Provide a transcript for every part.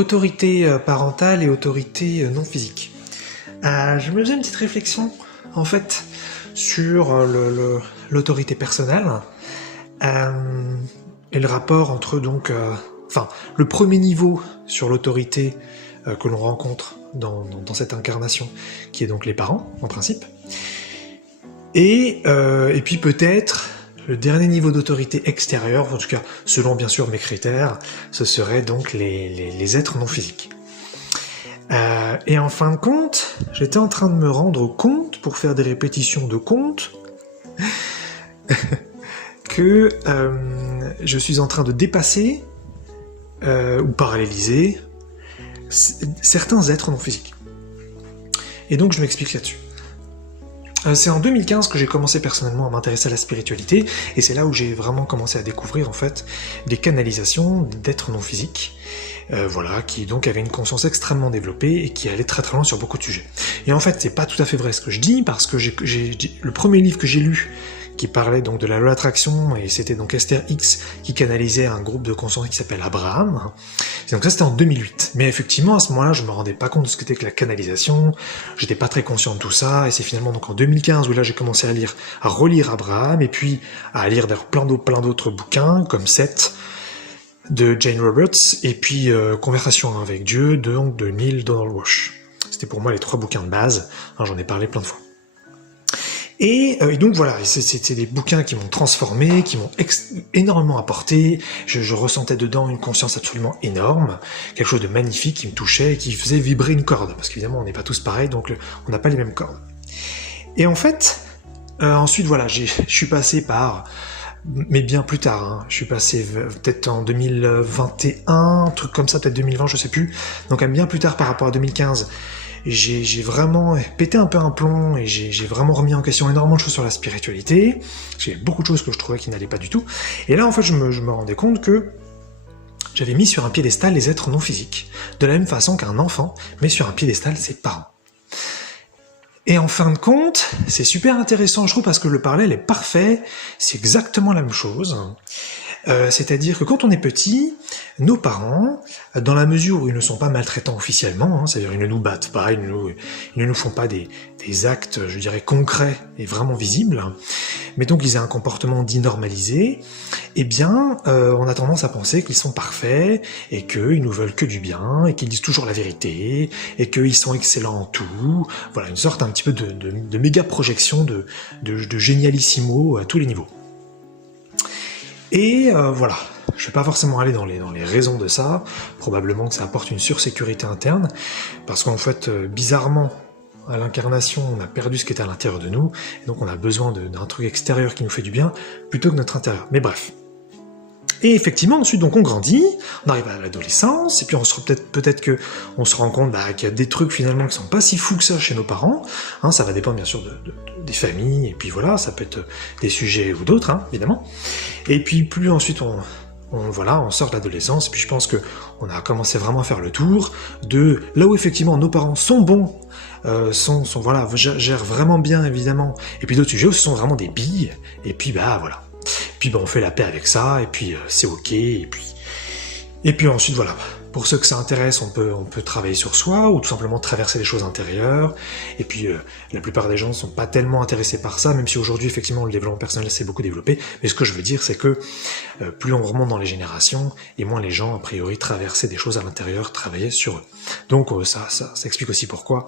autorité parentale et autorité non physique. Je me faisais une petite réflexion, en fait, sur l'autorité personnelle et le rapport entre donc, le premier niveau sur l'autorité que l'on rencontre dans cette incarnation, qui est donc les parents, en principe, et puis peut-être le dernier niveau d'autorité extérieure, en tout cas selon bien sûr mes critères, ce serait donc les êtres non physiques. Et en fin de compte, j'étais en train de me rendre compte, pour faire des répétitions de compte, que je suis en train de dépasser ou paralléliser certains êtres non physiques. Et donc je m'explique là-dessus. C'est en 2015 que j'ai commencé personnellement à m'intéresser à la spiritualité, et c'est là où j'ai vraiment commencé à découvrir en fait des canalisations d'êtres non physiques, qui donc avaient une conscience extrêmement développée et qui allaient très très loin sur beaucoup de sujets. Et en fait, c'est pas tout à fait vrai ce que je dis, parce que le premier livre que j'ai lu, qui parlait donc de la loi d'attraction, et c'était donc Esther X qui canalisait un groupe de conscience qui s'appelle Abraham. Et donc ça c'était en 2008. Mais effectivement à ce moment-là je me rendais pas compte de ce que c'était que la canalisation, j'étais pas très conscient de tout ça, et c'est finalement donc en 2015 où là j'ai commencé à relire Abraham, et puis à lire d'ailleurs plein d'autres bouquins, comme 7 de Jane Roberts, et puis Conversation avec Dieu de Neale Donald Walsch. C'était pour moi les 3 bouquins de base, j'en ai parlé plein de fois. Et donc voilà, c'était des bouquins qui m'ont transformé, qui m'ont énormément apporté. Je ressentais dedans une conscience absolument énorme, quelque chose de magnifique qui me touchait et qui faisait vibrer une corde, parce qu'évidemment on n'est pas tous pareils, donc on n'a pas les mêmes cordes. Et en fait, ensuite voilà, je suis passé par, mais bien plus tard, je suis passé peut-être en 2021, un truc comme ça, peut-être 2020, je sais plus, donc bien plus tard par rapport à 2015, j'ai vraiment pété un peu un plomb et j'ai vraiment remis en question énormément de choses sur la spiritualité. J'ai beaucoup de choses que je trouvais qui n'allaient pas du tout. Et là, en fait, je me rendais compte que j'avais mis sur un piédestal les êtres non physiques, de la même façon qu'un enfant met sur un piédestal ses parents. Et en fin de compte, c'est super intéressant, je trouve, parce que le parallèle est parfait, c'est exactement la même chose. C'est-à-dire que quand on est petit, nos parents, dans la mesure où ils ne sont pas maltraitants officiellement, c'est-à-dire ils ne nous battent pas, ils ne nous font pas des actes, je dirais, concrets et vraiment visibles, mais donc ils aient un comportement dit normalisé, eh bien, on a tendance à penser qu'ils sont parfaits, et qu'ils nous veulent que du bien, et qu'ils disent toujours la vérité, et qu'ils sont excellents en tout, voilà, une sorte un petit peu de méga projection de génialissimo à tous les niveaux. Et voilà, je vais pas forcément aller dans les raisons de ça, probablement que ça apporte une sursécurité interne, parce qu'en fait, bizarrement, à l'incarnation, on a perdu ce qui était à l'intérieur de nous, et donc on a besoin d'un truc extérieur qui nous fait du bien, plutôt que notre intérieur. Mais bref. Et effectivement, ensuite, donc on grandit, on arrive à l'adolescence, et puis on se peut-être que on se rend compte qu'il y a des trucs finalement qui sont pas si fous que ça chez nos parents. Ça va dépendre bien sûr des familles, et puis voilà, ça peut être des sujets ou d'autres, évidemment. Et puis plus ensuite on sort de l'adolescence, et puis je pense que on a commencé vraiment à faire le tour de là où effectivement nos parents sont bons, gèrent vraiment bien évidemment, et puis d'autres sujets où ce sont vraiment des billes, et puis voilà. Puis on fait la paix avec ça, et puis c'est ok, et puis ensuite voilà. Pour ceux que ça intéresse, on peut travailler sur soi, ou tout simplement traverser des choses intérieures, et puis la plupart des gens ne sont pas tellement intéressés par ça, même si aujourd'hui effectivement le développement personnel s'est beaucoup développé, mais ce que je veux dire c'est que plus on remonte dans les générations, et moins les gens a priori traversaient des choses à l'intérieur, travaillaient sur eux. Donc ça explique aussi pourquoi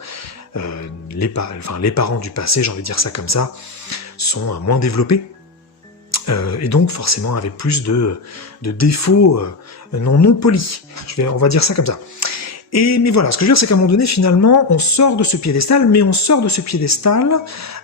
les parents du passé, j'ai envie de dire ça comme ça, sont moins développés, et donc forcément avec plus de défauts non polis. On va dire ça comme ça. Mais voilà, ce que je veux dire, c'est qu'à un moment donné, finalement, on sort de ce piédestal, mais on sort de ce piédestal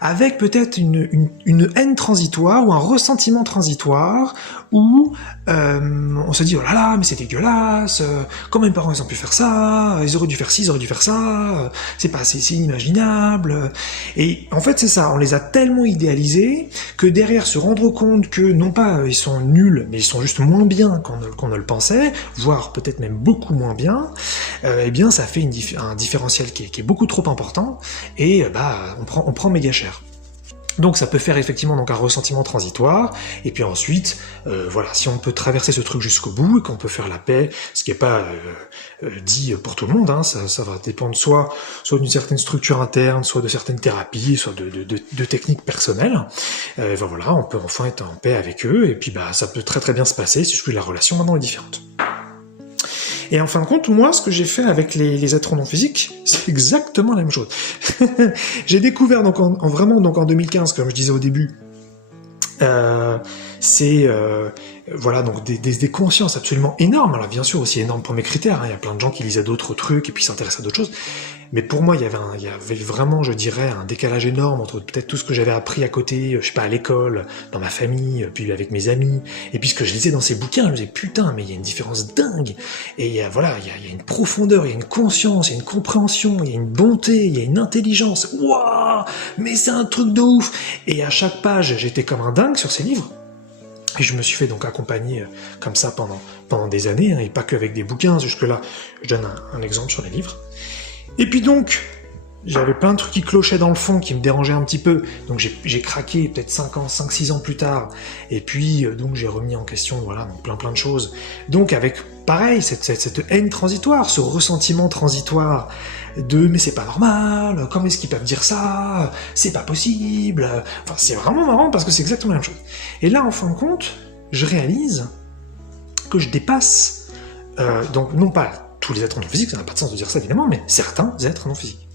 avec peut-être une haine transitoire ou un ressentiment transitoire, où on se dit oh là là, mais c'est dégueulasse, comment mes parents ils ont pu faire ça, ils auraient dû faire ci, ils auraient dû faire ça, c'est inimaginable. Et en fait c'est ça, on les a tellement idéalisés que derrière se rendre compte que non pas ils sont nuls, mais ils sont juste moins bien qu'on ne le pensait, voire peut-être même beaucoup moins bien, eh bien ça fait un différentiel qui est beaucoup trop important, et on prend méga cher. Donc ça peut faire effectivement donc un ressentiment transitoire, et puis ensuite, voilà, si on peut traverser ce truc jusqu'au bout, et qu'on peut faire la paix, ce qui n'est pas dit pour tout le monde, hein, ça va dépendre soit d'une certaine structure interne, soit de certaines thérapies, soit de techniques personnelles, ben voilà, on peut enfin être en paix avec eux, et puis bah ça peut très très bien se passer, c'est juste que la relation maintenant est différente. Et en fin de compte, moi, ce que j'ai fait avec les êtres non physiques, c'est exactement la même chose. J'ai découvert donc vraiment donc en 2015, comme je disais au début, c'est voilà donc des consciences absolument énormes. Alors bien sûr aussi énormes pour mes critères, hein. Il y a plein de gens qui lisaient d'autres trucs et puis s'intéressaient à d'autres choses. Mais pour moi, il y avait vraiment, je dirais, un décalage énorme entre peut-être tout ce que j'avais appris à côté, je sais pas, à l'école, dans ma famille, puis avec mes amis, et puis ce que je lisais dans ces bouquins. Je me disais, putain, mais il y a une différence dingue. Et il y a une profondeur, il y a une conscience, il y a une compréhension, il y a une bonté, il y a une intelligence. Waouh, mais c'est un truc de ouf. Et à chaque page, j'étais comme un dingue sur ces livres. Et je me suis fait donc accompagner comme ça pendant des années, hein, et pas qu'avec des bouquins. Jusque-là, je donne un exemple sur les livres. Et puis donc, j'avais plein de trucs qui clochaient dans le fond, qui me dérangeaient un petit peu, donc j'ai craqué peut-être 5-6 ans plus tard, et puis donc j'ai remis en question, voilà, donc plein de choses. Donc avec, pareil, cette haine transitoire, ce ressentiment transitoire de « mais c'est pas normal, comment est-ce qu'ils peuvent dire ça, c'est pas possible », enfin c'est vraiment marrant parce que c'est exactement la même chose. Et là, en fin de compte, je réalise que je dépasse, donc non pas tous les êtres non physiques, ça n'a pas de sens de dire ça évidemment, mais certains êtres non physiques.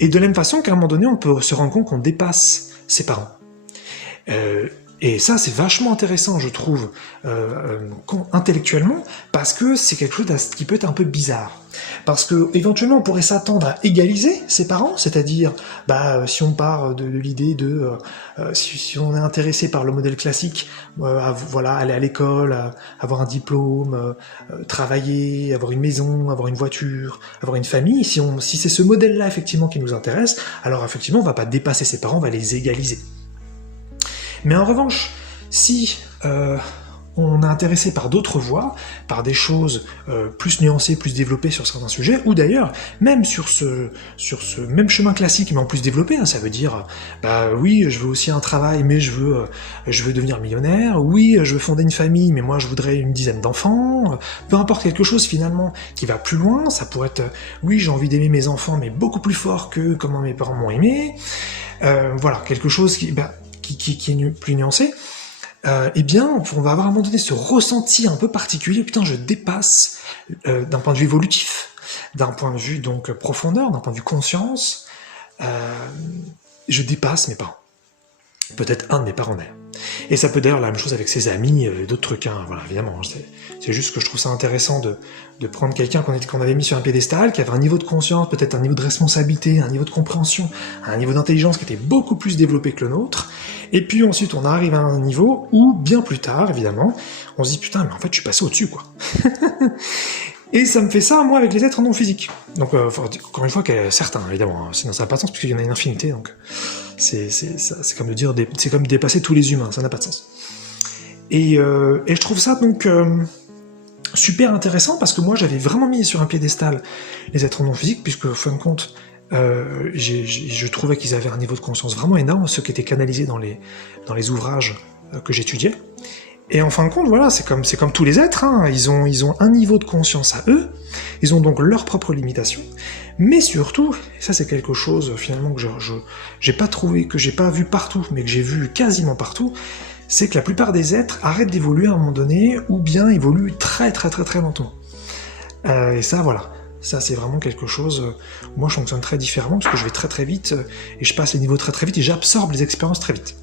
Et de la même façon qu'à un moment donné, on peut se rendre compte qu'on dépasse ses parents. Et ça, c'est vachement intéressant, je trouve, intellectuellement, parce que c'est quelque chose qui peut être un peu bizarre. Parce que éventuellement, on pourrait s'attendre à égaliser ses parents, c'est-à-dire, si on part de l'idée de, si on est intéressé par le modèle classique, voilà, aller à l'école, avoir un diplôme, travailler, avoir une maison, avoir une voiture, avoir une famille, si c'est ce modèle-là effectivement qui nous intéresse, alors effectivement, on va pas dépasser ses parents, on va les égaliser. Mais en revanche, si on est intéressé par d'autres voies, par des choses plus nuancées, plus développées sur certains sujets, ou d'ailleurs, même sur ce même chemin classique, mais en plus développé, hein, ça veut dire, oui, je veux aussi un travail, mais je veux devenir millionnaire, oui, je veux fonder une famille, mais moi je voudrais une dizaine d'enfants, peu importe quelque chose finalement qui va plus loin, ça pourrait être, oui, j'ai envie d'aimer mes enfants, mais beaucoup plus fort que comment mes parents m'ont aimé, voilà, quelque chose qui est plus nuancé, eh bien, on va avoir à un moment donné ce ressenti un peu particulier, putain, je dépasse d'un point de vue évolutif, d'un point de vue donc profondeur, d'un point de vue conscience, je dépasse mes parents. Peut-être un de mes parents d'ailleurs. Et ça peut d'ailleurs la même chose avec ses amis, d'autres trucs, hein, voilà, évidemment. C'est juste que je trouve ça intéressant de prendre quelqu'un qu'on avait mis sur un piédestal, qui avait un niveau de conscience, peut-être un niveau de responsabilité, un niveau de compréhension, un niveau d'intelligence qui était beaucoup plus développé que le nôtre, et puis ensuite on arrive à un niveau où, bien plus tard, évidemment, on se dit, putain, mais en fait je suis passé au-dessus, quoi. Et ça me fait ça, moi, avec les êtres non physiques. Donc, encore une fois, certains, évidemment, hein, sinon ça n'a pas de sens, puisqu'il y en a une infinité, donc c'est comme de dire, c'est comme dépasser tous les humains, ça n'a pas de sens. Et je trouve ça, donc, super intéressant, parce que moi, j'avais vraiment mis sur un piédestal les êtres non physiques, puisque, au fin de compte, je trouvais qu'ils avaient un niveau de conscience vraiment énorme, ceux qui étaient canalisés dans les ouvrages que j'étudiais. Et en fin de compte, voilà, c'est comme tous les êtres, hein, ils ont un niveau de conscience à eux, ils ont donc leurs propres limitations, mais surtout, et ça c'est quelque chose finalement que j'ai pas trouvé, que j'ai pas vu partout, mais que j'ai vu quasiment partout, c'est que la plupart des êtres arrêtent d'évoluer à un moment donné, ou bien évoluent très très très très lentement. Et ça, voilà. Ça, c'est vraiment quelque chose où moi je fonctionne très différemment, parce que je vais très très vite, et je passe les niveaux très très vite, et j'absorbe les expériences très vite.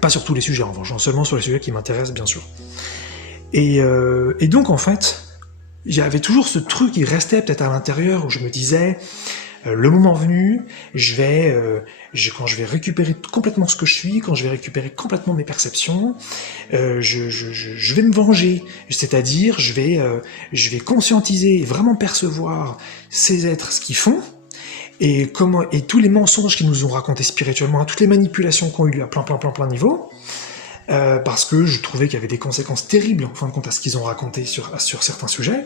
Pas sur tous les sujets en revanche, seulement sur les sujets qui m'intéressent bien sûr. Et donc en fait, il y avait toujours ce truc qui restait peut-être à l'intérieur où je me disais, le moment venu, quand je vais récupérer complètement ce que je suis, quand je vais récupérer complètement mes perceptions, je vais me venger, c'est-à-dire je vais conscientiser et vraiment percevoir ces êtres, ce qu'ils font, et tous les mensonges qu'ils nous ont racontés spirituellement, toutes les manipulations qui ont eu lieu à plein de niveaux, parce que je trouvais qu'il y avait des conséquences terribles, en fin de compte, à ce qu'ils ont raconté sur certains sujets,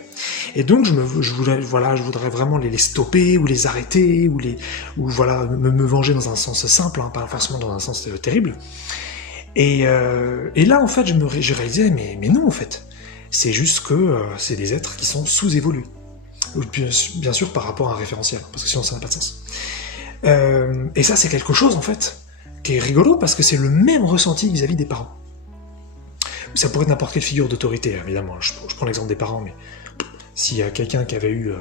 et donc je voudrais vraiment les stopper, ou les arrêter, ou voilà, me venger dans un sens simple, hein, pas forcément dans un sens terrible. Et là, en fait, j'ai réalisé, mais non, en fait, c'est juste que c'est des êtres qui sont sous-évolués. Bien sûr, par rapport à un référentiel, parce que sinon ça n'a pas de sens. Et ça, c'est quelque chose, en fait, qui est rigolo, parce que c'est le même ressenti vis-à-vis des parents. Ça pourrait être n'importe quelle figure d'autorité, évidemment. Je prends l'exemple des parents, mais s'il y a quelqu'un qui avait eu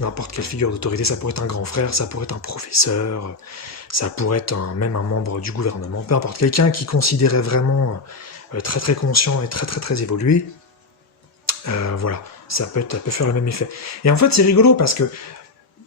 n'importe quelle figure d'autorité, ça pourrait être un grand frère, ça pourrait être un professeur, ça pourrait être même un membre du gouvernement, peu importe. Quelqu'un qui considérait vraiment très très conscient et très très très évolué, voilà, ça peut faire le même effet. Et en fait, c'est rigolo parce que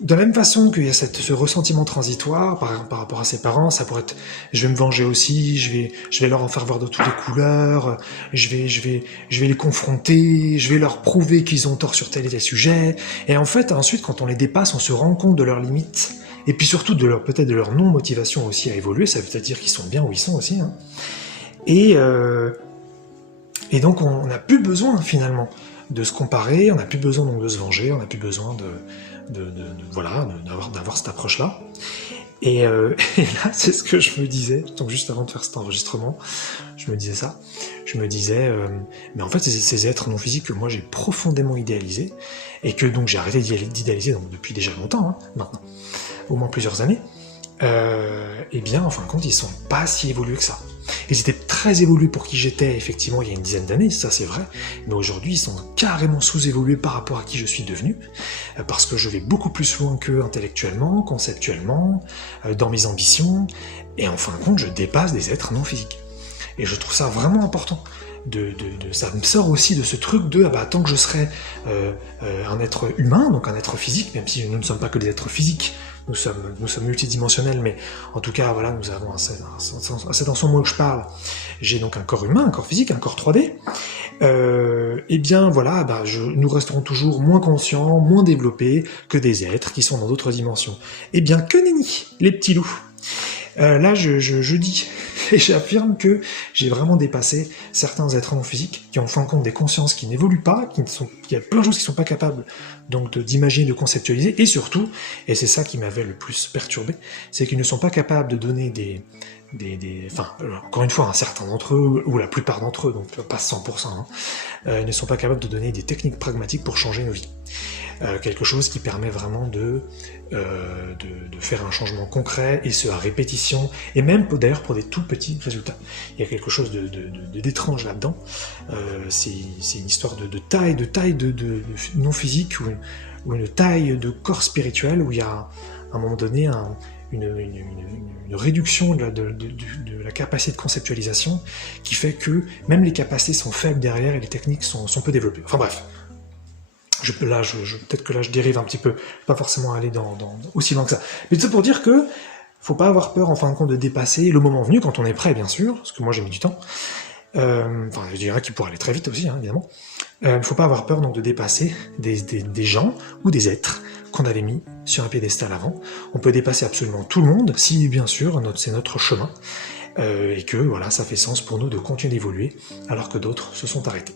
de la même façon qu'il y a ce ressentiment transitoire par rapport à ses parents, ça pourrait être je vais me venger aussi, je vais leur en faire voir de toutes les couleurs, je vais les confronter, je vais leur prouver qu'ils ont tort sur tel et tel sujet. Et en fait, ensuite, quand on les dépasse, on se rend compte de leurs limites, et puis surtout peut-être de leur non-motivation aussi à évoluer. Ça veut dire qu'ils sont bien où ils sont aussi, hein. Et donc on n'a plus besoin finalement de se comparer, on n'a plus besoin donc de se venger, on n'a plus besoin d'avoir cette approche-là. Et là, c'est ce que je me disais, donc juste avant de faire cet enregistrement, je me disais ça. Je me disais, mais en fait, ces êtres non physiques que moi j'ai profondément idéalisés, et que donc j'ai arrêté d'idéaliser donc depuis déjà longtemps, hein, maintenant, au moins plusieurs années, eh bien, en fin de compte, ils sont pas si évolués que ça. Ils étaient très évolués pour qui j'étais, effectivement, il y a une dizaine d'années, ça c'est vrai, mais aujourd'hui, ils sont carrément sous-évolués par rapport à qui je suis devenu, parce que je vais beaucoup plus loin qu'eux intellectuellement, conceptuellement, dans mes ambitions, et en fin de compte, je dépasse des êtres non physiques. Et je trouve ça vraiment important. Ça me sort aussi de ce truc de tant que je serai un être humain, donc un être physique, même si nous ne sommes pas que des êtres physiques, nous sommes multidimensionnels, mais en tout cas, voilà, nous avons c'est dans ce moment où je parle, j'ai donc un corps humain, un corps physique, un corps 3D, et bien voilà, nous resterons toujours moins conscients, moins développés que des êtres qui sont dans d'autres dimensions. Et bien que nenni, les petits loups. Là, je dis et j'affirme que j'ai vraiment dépassé certains êtres non physiques qui ont en fin de compte des consciences qui n'évoluent pas, il y a plein de choses qui ne sont pas capables donc d'imaginer, de conceptualiser, et surtout, et c'est ça qui m'avait le plus perturbé, c'est qu'ils ne sont pas capables de donner encore une fois, un certain d'entre eux, ou la plupart d'entre eux, donc pas 100%, hein, ils ne sont pas capables de donner des techniques pragmatiques pour changer nos vies. Quelque chose qui permet vraiment de faire un changement concret, et ce à répétition, et même d'ailleurs pour des tout petits résultats. Il y a quelque chose d'étrange là-dedans. C'est une histoire de taille de non physique, ou une taille de corps spirituel, où il y a à un moment donné une réduction de la capacité de conceptualisation qui fait que même les capacités sont faibles derrière et les techniques sont peu développées. Enfin bref. Peut-être que là je dérive un petit peu, pas forcément aller aussi loin que ça. Mais tout ça pour dire que faut pas avoir peur en fin de compte de dépasser le moment venu, quand on est prêt bien sûr, parce que moi j'ai mis du temps. Je dirais qu'il pourrait aller très vite aussi, hein, évidemment. Faut pas avoir peur donc de dépasser des gens ou des êtres qu'on avait mis sur un piédestal avant. On peut dépasser absolument tout le monde, si bien sûr c'est notre chemin, et que voilà, ça fait sens pour nous de continuer d'évoluer, alors que d'autres se sont arrêtés.